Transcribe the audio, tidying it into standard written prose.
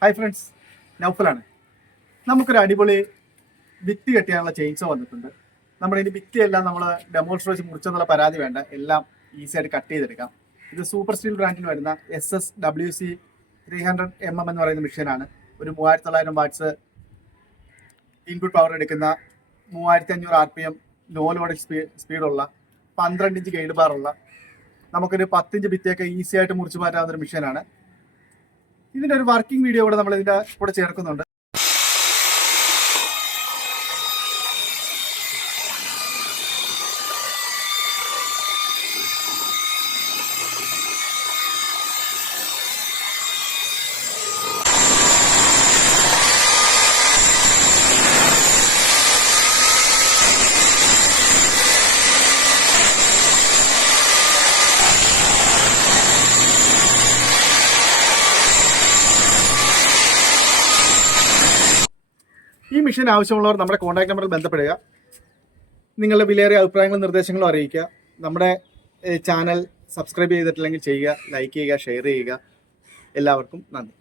Hi friends, നൗഫലാണ്. നമുക്കൊരു അടിപൊളി ഭിത്തി കെട്ടിയാനുള്ള ചെയിൻസോ വന്നിട്ടുണ്ട്. നമ്മുടെ ഇനി ഭിത്തിയെല്ലാം നമ്മൾ ഡെമോൺസ്ട്രേഷൻ മുറിച്ചെന്നുള്ള പരാതി വേണ്ട, എല്ലാം ഈസി ആയിട്ട് കട്ട് ചെയ്തെടുക്കാം. ഇത് സൂപ്പർ സ്റ്റീൽ ബ്രാൻഡിൽ വരുന്ന SSWC 300mm എന്ന് പറയുന്ന മെഷീനാണ്. ഒരു 3900 വാട്ട്സ് ഇൻപുട്ട് പവർ എടുക്കുന്ന 3500 RPM ലോ ലോഡ് സ്പീഡുള്ള 12 ഇഞ്ച് ഗൈഡ് ബാറുള്ള നമുക്കൊരു 10 ഇഞ്ച് ഭിത്തിയൊക്കെ ഈസി ആയിട്ട് മുറിച്ചു മാറ്റാവുന്ന ഒരു മെഷീനാണ്. ഇതിൻ്റെ ഒരു വർക്കിംഗ് വീഡിയോ കൂടെ നമ്മൾ ഇതിൻ്റെ കൂടെ ചേർക്കുന്നുണ്ട്. ഈ മെഷീൻ ആവശ്യമുള്ളവർ നമ്മുടെ കോൺടാക്ട് നമ്പറിൽ ബന്ധപ്പെടുക. നിങ്ങളുടെ വിലയേറിയ അഭിപ്രായങ്ങളും നിർദ്ദേശങ്ങളും അറിയിക്കുക. നമ്മുടെ ചാനൽ സബ്സ്ക്രൈബ് ചെയ്തിട്ടില്ലെങ്കിൽ ചെയ്യുക, ലൈക്ക് ചെയ്യുക, ഷെയർ ചെയ്യുക. എല്ലാവർക്കും നന്ദി.